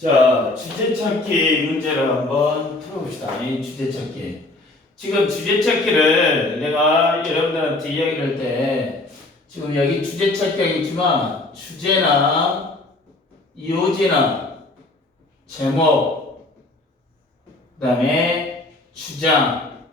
자, 주제 찾기 문제를 한번 풀어봅시다. 이 주제 찾기. 지금 주제 찾기를 내가 여러분들한테 이야기를 할 때 지금 여기 주제 찾기 하겠지만 주제나 요지나 제목 그 다음에 주장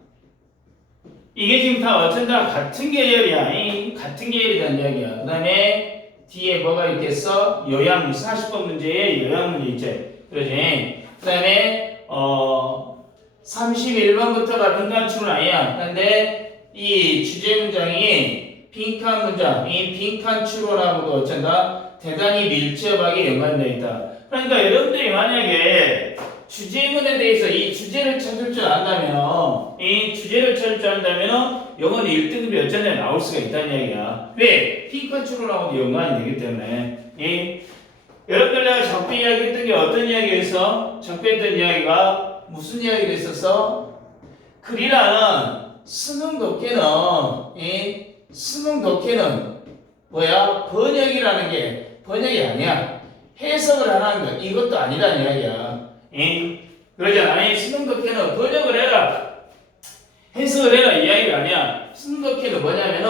이게 지금 다 어쩐다 같은 계열이야. 이 같은 계열이라는 이야기야. 그 다음에 뒤에 뭐가 있겠어? 요양 40번 문제에 요양 문제 있지. 그러지. 그 다음에 어 31번부터가 빈칸출은 아니야. 근데 이 주제 문장이 빈칸 문장, 이 빈칸 추론하고도 어쩐다 대단히 밀접하게 연관되어 있다. 그러니까 여러분들이 만약에 주제문에 대해서 이 주제를 찾을 줄 안다면 이 주제를 찾을 줄 안다면 영어는 1등급이 어쩌냐 나올 수가 있다는 이야기야. 왜? 핑크 추론하고도 연관이 되기 때문에 이 여러분들 내가 적배 이야기했던 게 어떤 이야기에서 적배했던 이야기가 무슨 이야기를 했었어? 글이라는 수능 독해는 이 수능 독해는 뭐야? 번역이라는 게 번역이 아니야. 해석을 하라는 거 이것도 아니라는 이야기야. 응? 그러잖아. 이 수능 독해는 번역을 해라. 해석을 해라 아니야. 수능 독해는 뭐냐면은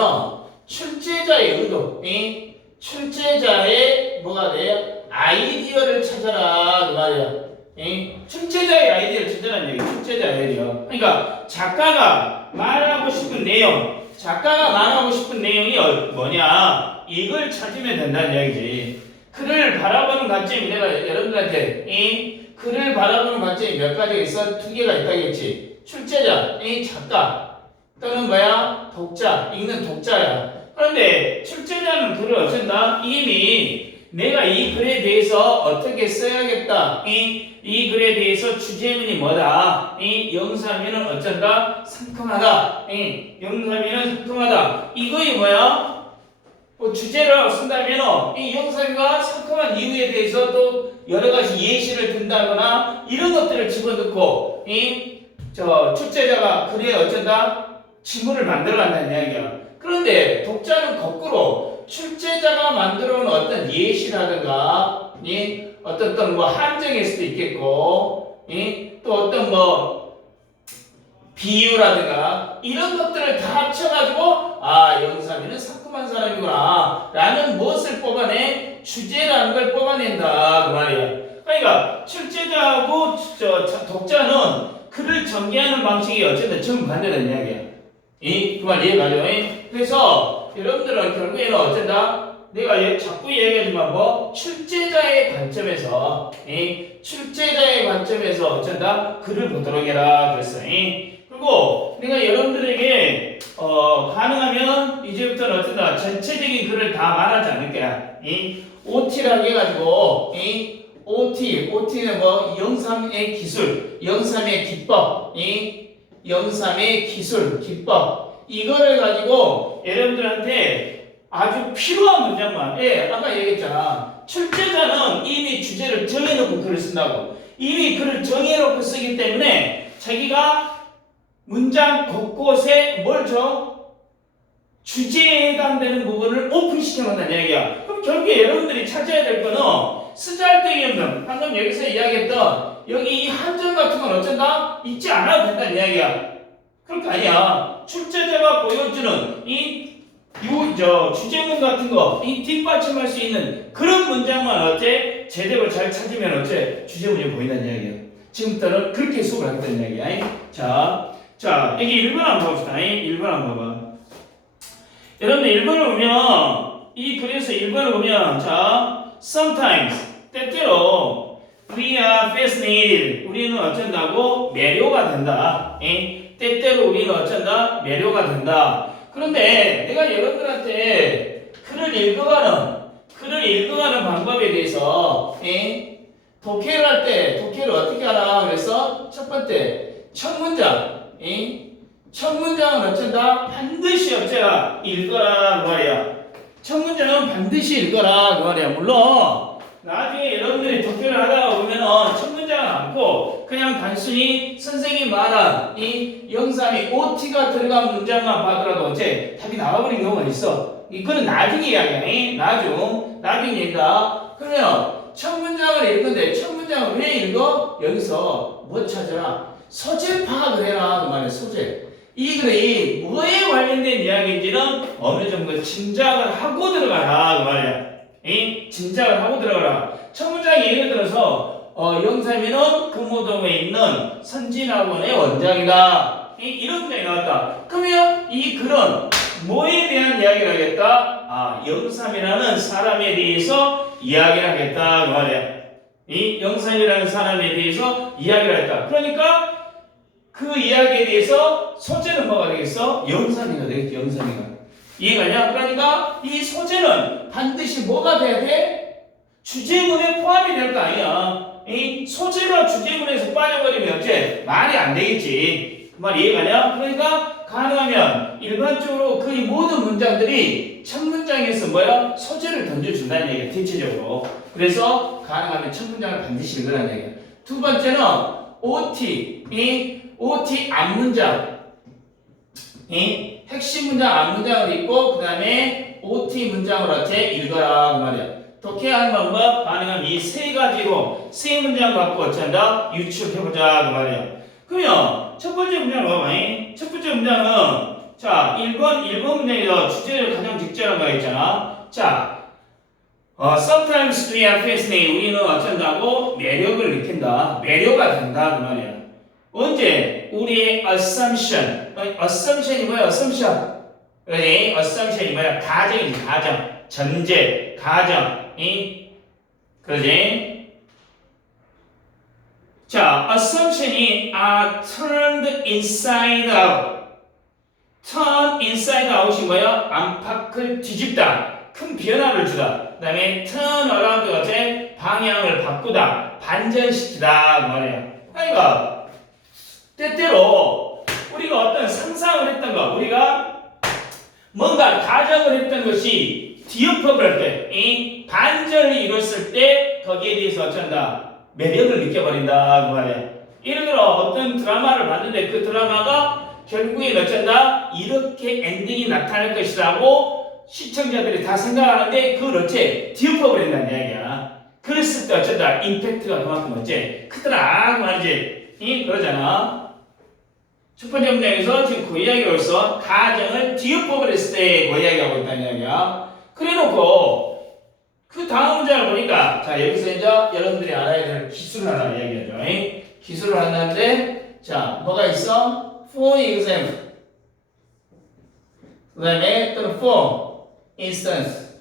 출제자의 의도, 응? 출제자의 뭐가 돼? 아이디어를 찾아라 그 말이야. 응? 출제자의 아이디어를 찾아라는 얘기. 출제자의 아이디어. 그러니까 작가가 말하고 싶은 내용, 작가가 말하고 싶은 내용이 어- 뭐냐? 이걸 찾으면 된다는 이야기지. 글을 바라보는 관점이 내가 여러분들한테 이 글을 바라보는 관점이 몇 가지가 있어? 두 개가 있다겠지. 출제자, 이 작가 또는 뭐야? 독자, 읽는 독자야. 그런데 출제자는 글을 어쩐다? 이미 내가 이 글에 대해서 어떻게 써야겠다. 이, 이 글에 대해서 주제문이 뭐다. 이 영사면은 어쩐다? 상큼하다. 이 영사면은 상큼하다. 이거이 뭐야? 뭐 주제를 쓴다면 이 영상과 상큼한 이유에 대해서 또 여러 가지 예시를 든다거나 이런 것들을 집어넣고 이 저 출제자가 글에 어쩐다? 지문을 만들어 간다는 이야기야. 그런데 독자는 거꾸로 출제자가 만들어온 어떤 예시라든가 이 어떤 어떤 뭐 함정일 수도 있겠고 이 또 어떤 뭐 비유라든가 이런 것들을 다 합쳐가지고 아 영삼이는 상큼한 사람이구나. 라는 무엇을 뽑아내? 주제라는 걸 뽑아낸다. 그 말이야. 그러니까 출제자하고 저 자- 독자는 글을 전개하는 방식이 어쨌든 반대된 이야기야 이 그 말 이해가죠? 이? 그래서 여러분들은 결국에는 어쩐다 내가 얘 자꾸 얘기하지만 뭐 출제자의 관점에서 이 출제자의 관점에서 어쩐다 글을 보도록 해라 그랬어 이? 그리고 내가 여러분들에게 어, 가능하면 이제부터는 어쩐다 전체적인 글을 다 말하지 않을 거야. 이 OT라고 해가지고 이 OT, OT는 뭐 영상의 기술, 영상의 기법, 이 영상의 기술, 기법 이거를 가지고 여러분들한테 아주 필요한 문장만. 예, 아까 얘기했잖아. 출제자는 이미 주제를 정해놓고 글을 쓴다고. 이미 글을 정해놓고 쓰기 때문에 자기가 문장 곳곳에 뭘 줘? 주제에 해당되는 부분을 오픈시켜 놓는다는 이야기야. 그럼 결국에 여러분들이 찾아야 될 거는 쓰잘데기 없는 방금 여기서 이야기했던 여기 이 함정 같은 건 어쩐다? 잊지 않아도 된다는 이야기야. 거 아니야. 출제자가 보여주는 이 요, 저, 주제문 같은 거, 이 뒷받침할 수 있는 그런 문장만 어째 제대로 잘 찾으면 어째 주제문이 보인다는 이야기야. 지금부터는 그렇게 수업을 하겠다는 이야기야. 자, 자, 여기 1번 한번 봅시다. 1번 한번 봐봐. 여러분들 1번을 보면, 이 글에서 1번을 보면, 자, sometimes, 때때로, we are fascinated. 우리는 어쩐다고? 매료가 된다. 에? 때때로 우리는 어쩐다? 매료가 된다. 그런데 내가 여러분들한테 글을 읽어가는, 글을 읽어가는 방법에 대해서, 에? 독해를 할 때, 독해를 어떻게 하나? 그래서 첫 번째, 첫 문장. 이첫 문장은 어쩐다? 반드시 어째라 읽어라 그 말이야. 첫 문장은 반드시 읽어라 그 말이야. 물론 나중에 여러분들이 독해를 하다가 보면은 첫 문장은 않고 그냥 단순히 선생님 말한 이 영상이 OT가 들어간 문장만 봐더라도 어째 답이 나와버린 경우가 있어. 이거는 나중에 이야기야. 이? 나중 나중 얘기다. 그러면 첫 문장을 읽는데 첫 문장 문장을 왜 읽어? 여기서 뭐 찾아라? 소재 파악을 해라 그 말이야 소재. 이 글이 뭐에 관련된 이야기인지는 어느 정도 짐작을 하고 들어가라 그 말이야. 이 짐작을 하고 들어가라. 첫 문장에 예를 들어서 어, 영삼이는 금호동에 있는 선진학원의 원장이다. 이, 이런 문장이 나왔다. 그러면 이 글은 뭐에 대한 이야기를 하겠다? 아, 영삼이라는 사람에 대해서 이야기를 하겠다 그 말이야. 이 영삼이라는 사람에 대해서 이야기를 했다. 그러니까 그 이야기에 대해서 소재는 뭐가 되겠어? 영삼이가 되겠지, 영삼이가. 이해가냐? 그러니까 이 소재는 반드시 뭐가 돼야 돼? 주제문에 포함이 될 거 아니야. 이 소재가 주제문에서 빠져버리면 어째 말이 안 되겠지. 그 말 이해가냐? 그러니까 가능하면 일반적으로 거의 모든 문장들이 첫 문장에서 뭐야? 소재를 던져준다는 얘기야, 대체적으로. 그래서 가능하면 첫 문장을 반드시 읽으라는 얘기야. 두 번째는 OT, 이 OT 앞문장. 이 핵심 문장 앞문장을 읽고 그 다음에 OT 문장을 어째 읽어라 그 말이야. 독해하는 방법 가능하면 이세 가지로 세 문장 갖고 어쩐다 유추해보자 그 말이야. 그러면 첫 번째 봐봐. 이. 첫 번째 문장은 자 1번 1번 문장에서 주제를 가장 직접한 거 있잖아. 자 어, sometimes we are fascinated. 우리는 어쩐다고 매력을 느낀다. 매료가 된다 그 말이야. 언제 우리의 assumption, 어, assumption이 뭐야? assumption. 그러니 assumption이 뭐야? 가정이지 가정, 전제, 가정, 이 그러지? 자, assumption이 are turned inside out. turn inside out이 뭐야? 안팎을 뒤집다. 큰 변화를 주다. 그 다음에 turn around 어째 방향을 바꾸다. 반전시키다. 그 말이야. 그러니까 때때로 우리가 어떤 상상을 했던 거, 우리가 뭔가 가정을 했던 것이 뒤엎어을 할 때, 이 반전을 이뤘을 때 거기에 대해서 어쩐다 매력을 느껴버린다 그 말이야. 예를 들어 어떤 드라마를 봤는데 그 드라마가 결국에 어쩐다 이렇게 엔딩이 나타날 것이라고 시청자들이 다 생각하는데 그걸 어째 뒤엎어버린다는 이야기야. 그랬을 때 어쩐다 임팩트가 그만큼 어째 크더라 그 말이지. 이 그러잖아. 첫 번째 문장에서 지금 그 이야기가 있어. 가정을 뒤엎어버렸을 때 그 이야기하고 있다는 이야기야. 그래 놓고 그 다음 문장을 보니까 자 여기서 이제 여러분들이 알아야 될 기술을 하나 이야기하죠. 잉? 기술을 하나인데 자 뭐가 있어? For example 그 다음에 또는 for instance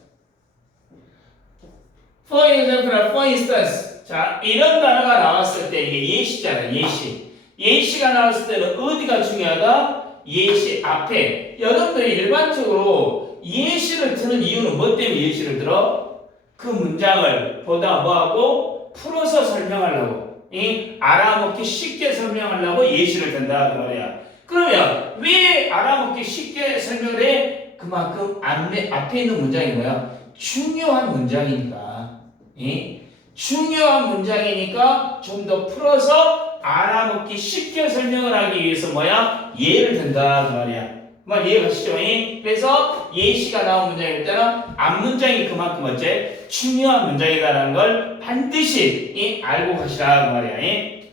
For example나 for instance 자 이런 단어가 나왔을 때 이게 예시잖아 예시 예시가 나왔을 때는 어디가 중요하다? 예시 앞에 여러분들이 일반적으로 예시를 드는 이유는 뭐 때문에 예시를 들어? 그 문장을 보다 뭐하고 풀어서 설명하려고 이 알아먹기 쉽게 설명하려고 예시를 든다 그 말이야. 그러면 왜 알아먹기 쉽게 설명을 해? 그만큼 앞에, 앞에 있는 문장이 뭐야? 중요한 문장이니까. 이 중요한 문장이니까 좀 더 풀어서 알아먹기 쉽게 설명을 하기 위해서 뭐야? 예를 든다 그 말이야. 말 이해 가시죠? 이? 그래서 예시가 나온 문장일 때는 앞 문장이 그만큼 어째 중요한 문장이다라는 걸 반드시 이 알고 가시라 그 말이야. 이?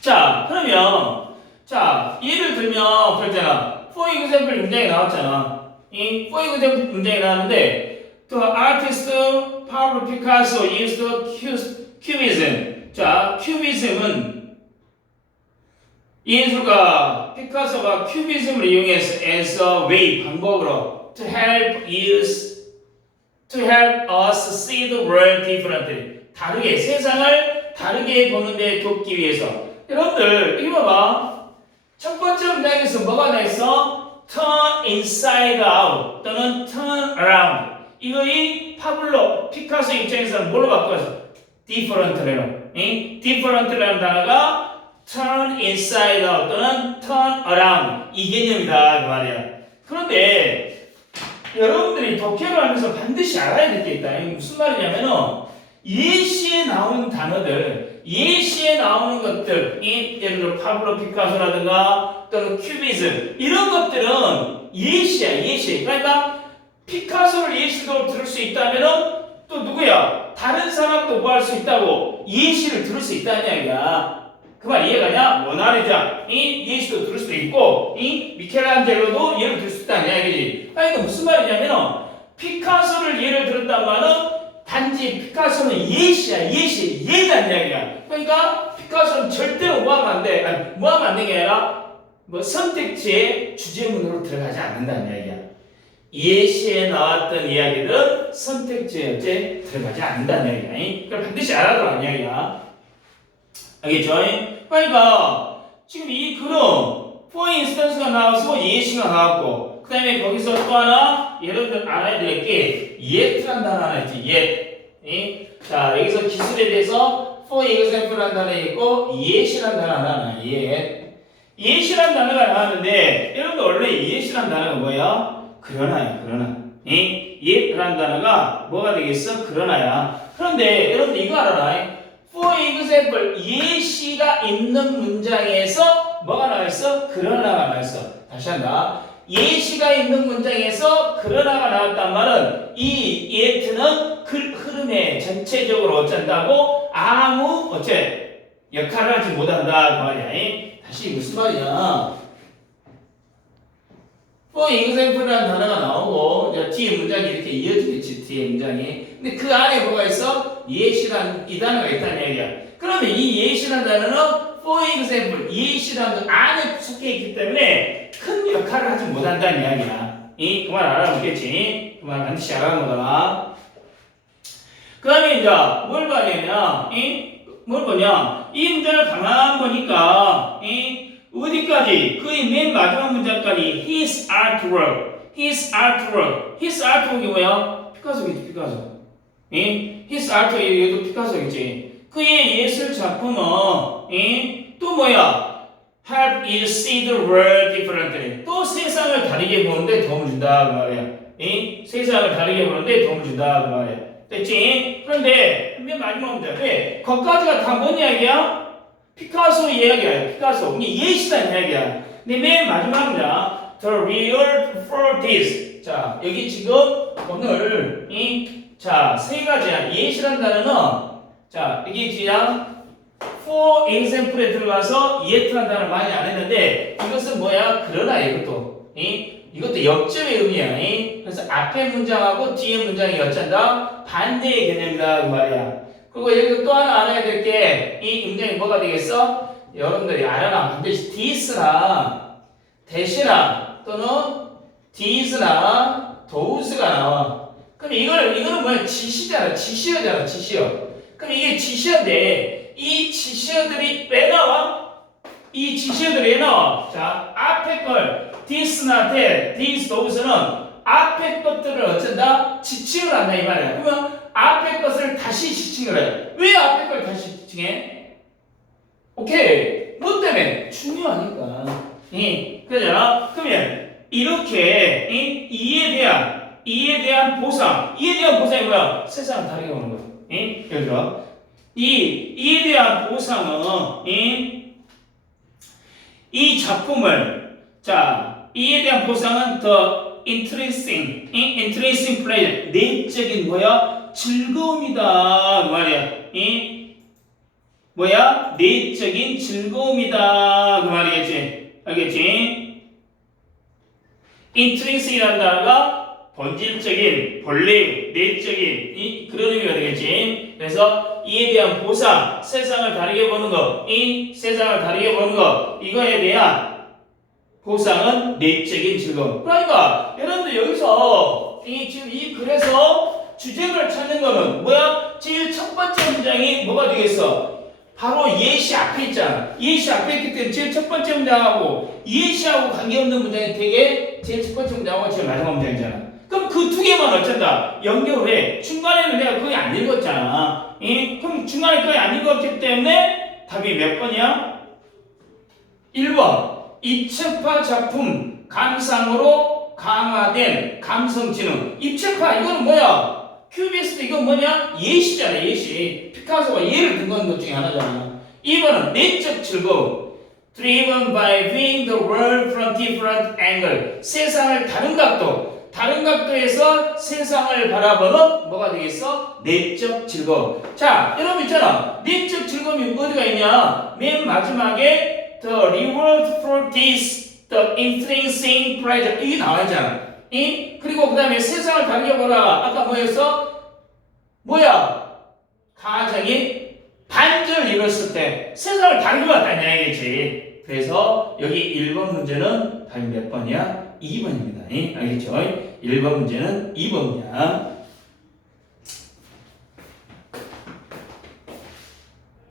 자 그러면 자 예를 들면 그랬잖아. For example 문장이 나왔잖아. 이 for example 문장이 나왔는데 The artist Pablo Picasso used cu- cubism. 자 cubism은 예술가 피카소가 큐비즘을 이용해서 as a way 방법으로 to help use to help us see the world differently 다르게 세상을 다르게 보는 데 돕기 위해서 여러분들 이거 봐봐 첫 번째 문장에서 뭐가 나있어? turn inside out 또는 turn around 이거이 파블로 피카소 입장에서는 뭘로 바꿔서 different라는 이 different라는 단어가 turn inside out 또는 turn around 이 개념이다 그 말이야. 그런데 여러분들이 독해를 하면서 반드시 알아야 될 게 있다. 이게 무슨 말이냐면은 예시에 나오는 단어들, 예시에 나오는 것들, 이 예를 들어 파블로 피카소라든가 또는 큐비즘 이런 것들은 예시야 예시. 그러니까 피카소를 예시로 들을 수 있다면은 또 누구야? 다른 사람도 뭐할수 있다고 예시를 들을 수 있다는 이야기야. 그 말 이해가냐? 모나리자 이 예시도 들을 수도 있고 이 미켈란젤로도 예를 들 수 있다는 이야기지. 그러니까 무슨 말이냐면 피카소를 예를 들었단 말은 단지 피카소는 예시야 예시 예단 이야기야. 그러니까 피카소는 절대로 뭐하면 안 돼. 아니 뭐하면 안 되는 게 아니라 뭐 선택지의 주제문으로 들어가지 않는다는 이야기야. 예시에 나왔던 이야기들은 선택지에 들어가지 않는다는 이야기야. 이? 그걸 반드시 알아두라는 이야기야. 알겠죠? 그러니까 지금 이 글은 for instance가 나와서 예시가 나왔고 그 다음에 거기서 또 하나 여러분들 알아야 될 게 yet라는 단어 하나 있지 yet 이? 자 여기서 기술에 대해서 for example라는 단어 있고 yet이라는 단어 하나 yet yet이라는 단어가 나왔는데 여러분들 원래 yet이라는 단어가 뭐야? 그러나야 그러나 이? yet라는 단어가 뭐가 되겠어? 그러나야 그런데 여러분들 이거 알아라 For example, 예시가 있는 문장에서 뭐가 나와 있어? 그러나가 나와 있어. 다시 한다. 예시가 있는 문장에서 그러나가 나왔단 말은 이 예트는 그 흐름에 전체적으로 어쩐다고 아무 어째 역할을 하지 못한다 그 말이야. 이? 다시 무슨 말이야? For example라는 단어가 나오고 이제 뒤에 문장이 이렇게 이어지겠지 뒤에 문장이. 근데 그 안에 뭐가 있어? 예시란 이 단어가 있다는 얘기야. 그러면 이 예시란 단어는 for example 예시라는 그 안에 속해 있기 때문에 큰 역할을 하지 못한다는 이야기야. 이그말 알아보겠지? 그말 반드시 알아보거라. 그 다음에 이제 뭘 봐냐면 이뭘 보냐? 이 문장을 가만 보니까 이 어디까지? 그의 맨 마지막 문장까지 his artwork, his artwork, his artwork이 뭐야? 피카소겠지, 피카소. 이 his artwork 이것도 피카소겠지. 그의 예술 작품은 이? 또 뭐야? help you see the world differently. 또 세상을 다르게 보는데 도움을 준다 그 말이야. 이? 세상을 다르게 보는데 도움을 준다 그 말이야. 됐지? 그런데 맨 마지막 문장. 왜? 거기까지가 다 뭔 이야기야? 피카소 이야기야. 피카소. 이게 예시다는 이야기야. 근데 맨 마지막 문장. The real for this. 자, 여기 지금 오늘 이 자, 세 가지야. 예시란 단어는 자, 이게 그냥 for example에 들어가서 yet란 단어를 많이 안 했는데 이것은 뭐야? 그러나 이것도. 이 이것도 역점의 의미야. 이? 그래서 앞에 문장하고 뒤에 문장이 어쩐다? 반대의 개념이다 그 말이야. 그리고 여기서 또 하나 알아야 될 게이 문장이 뭐가 되겠어? 여러분들이 알아라 반드시 this나 대시나 또는 this나 those가 나와. 그럼 이걸 이거는 뭐야? 지시잖아. 지시어잖아. 지시어. 그럼 이게 지시어인데 이 지시어들이 왜 나와? 이 지시어들이 왜 나와? 자 앞에 걸 this나 that, this, those는 앞에 것들을 어쩐다? 지칭을 한다 이 말이야. 그러면 앞에 것을 다시 지칭을 해. 왜 앞에 걸 다시 지칭해? 오케이. 뭐 때문에? 중요하니까. 이, 그러잖아? 그러면 이렇게 이, 이에 대한 이에 대한 보상, 이에 대한 보상이 뭐야? 세상을 다르게 보는 거야. 이, 예를 들어 이 이에 대한 보상은 이, 이 작품을 자 이에 대한 보상은 더 interesting, 이 interesting pleasure, 내적인 뭐야? 즐거움이다 그 말이야. 이 뭐야? 내적인 즐거움이다 그 말이겠지. 알겠지? intrinsic이라는 단어가 본질적인, 본래, 내적인 이 그런 의미가 되겠지. 그래서 이에 대한 보상, 세상을 다르게 보는 것, 이 세상을 다르게 보는 것, 이거에 대한 보상은 내적인 즐거움. 그러니까 여러분들 여기서 이 지금 이 글에서 주제를 찾는 거는 뭐야? 제일 첫 번째 문장이 뭐가 되겠어? 바로 예시 앞에 있잖아. 예시 앞에 있기 때문에 제일 첫 번째 문장하고 예시하고 관계없는 문장이 되게 제일 첫 번째 문장하고 제일 마지막 문장이잖아. 그럼 그 두 개만 어쩐다? 연결을 해. 중간에는 내가 거의 안 읽었잖아. 예? 그럼 중간에 거의 안 읽었기 때문에 답이 몇 번이야? 1번. 입체파 작품 감상으로 강화된 감성지능. 입체파 이거는 뭐야? 큐비스트 이건 뭐냐? 예시잖아 예시. 피카소가 예를 든것 중에 하나잖아. 2번은 내적 즐거움. Driven by viewing the world from different angle. 세상을 다른 각도. 다른 각도에서 세상을 바라보는 뭐가 되겠어? 내적 즐거움. 자, 여러분 있잖아. 내적 즐거움이 어디가 있냐? 맨 마지막에 the reward for this, the intrinsic pleasure 이게 나와있잖아. 이 그리고 그 다음에 세상을 다르게 보라. 아까 뭐였어? 뭐야? 가정이 반전을 이뤘을 때 세상을 다르게 봤다는 얘기지. 그래서 여기 1번 문제는 답이 몇 번이야? 2번입니다. 알겠죠? 1번 문제는 2번이야.